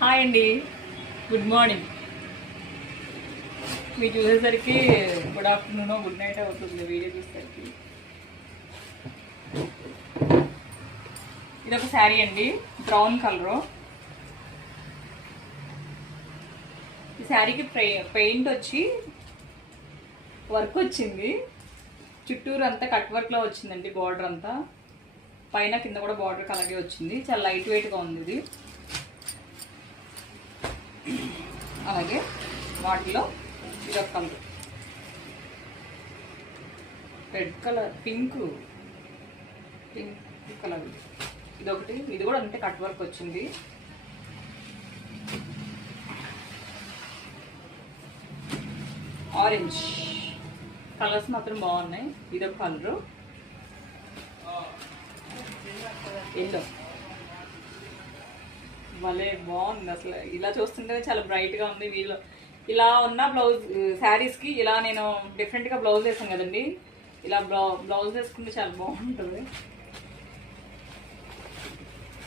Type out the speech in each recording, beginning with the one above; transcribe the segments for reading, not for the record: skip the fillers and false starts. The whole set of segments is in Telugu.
హాయ్ అండి, గుడ్ మార్నింగ్. మీరు చూసేసరికి గుడ్ ఆఫ్టర్నూన్ గుడ్ నైట్ అవుతుంది వీడియో చూసేసరికి. ఇదొక శారీ అండి, బ్రౌన్ కలరు. ఈ శారీకి పెయింట్ వచ్చి వర్క్ వచ్చింది, చుట్టూరు అంతా కట్ వర్క్లో వచ్చిందండి. బార్డర్ అంతా పైన కింద కూడా బార్డర్కి అలాగే వచ్చింది. చాలా లైట్ వెయిట్గా ఉంది ఇది. అలాగే వాటిలో ఇదొక colour, red colour, pink colour. ఇదొకటి, ఇది కూడా అంతే కట్ వర్క్ వచ్చింది. ఆరెంజ్ కలర్స్ మాత్రం బాగున్నాయి. ఇదొక కలరు, ఎల్లో భలే బాగుంది. అసలు ఇలా చూస్తుంటే చాలా బ్రైట్గా ఉంది. వీళ్ళు ఇలా ఉన్న బ్లౌజ్ శారీస్కి ఇలా నేను డిఫరెంట్గా బ్లౌజ్ వేసాను కదండి. ఇలా బ్లౌజ్ వేసుకుంటే చాలా బాగుంటుంది.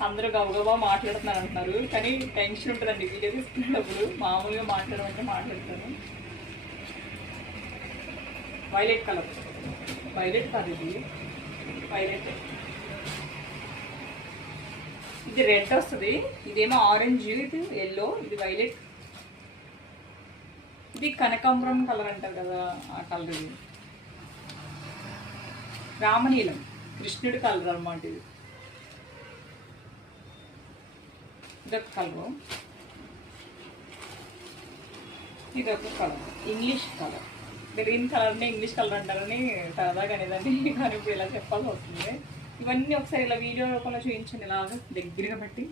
అందరూ గబగబా మాట్లాడుతున్నారు అంటున్నారు, కానీ టెన్షన్ ఉంటుందండి వీడియో తీసుకునేటప్పుడు. మామూలుగా మాట్లాడమంటే మాట్లాడతాను. వైలెట్ కలర్, వైలెట్ కాదు ఇది, వైలెట్. ఇది రెడ్ వస్తుంది, ఇదేమో ఆరెంజ్, ఇది ఎల్లో, ఇది వైలెట్. ఇది కనకాంబరం కలర్ అంటారు కదా, ఆ కలర్. ఇది రామనీలం, కృష్ణుడి కలర్ అన్నమాట. ఇది ఇదొక కలరు, ఇదొక కలర్, ఇంగ్లీష్ కలర్. గ్రీన్ కలర్ని ఇంగ్లీష్ కలర్ అంటారని సరదాగా అనేదండి, కానీ ఇప్పుడు ఇలా చెప్పాల్సి వస్తుంది. ఇవన్నీ ఒకసారి ఇలా వీడియో రూపంలో చూపించండి, ఇలాగా దగ్గరగా పెట్టి.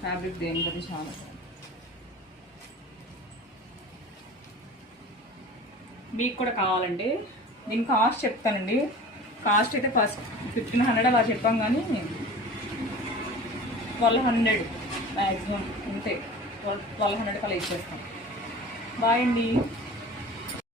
ఫ్యాబ్రిక్ దేనికది చాలా. మీకు కూడా కావాలండి, దీని కాస్ట్ చెప్తానండి. కాస్ట్ అయితే ఫస్ట్ 1500 అలా చెప్పాం, కానీ 1200 మ్యాక్సిమం అంతే. 1200 కల్లా ఇచ్చేస్తాం. బాయ్ అండి.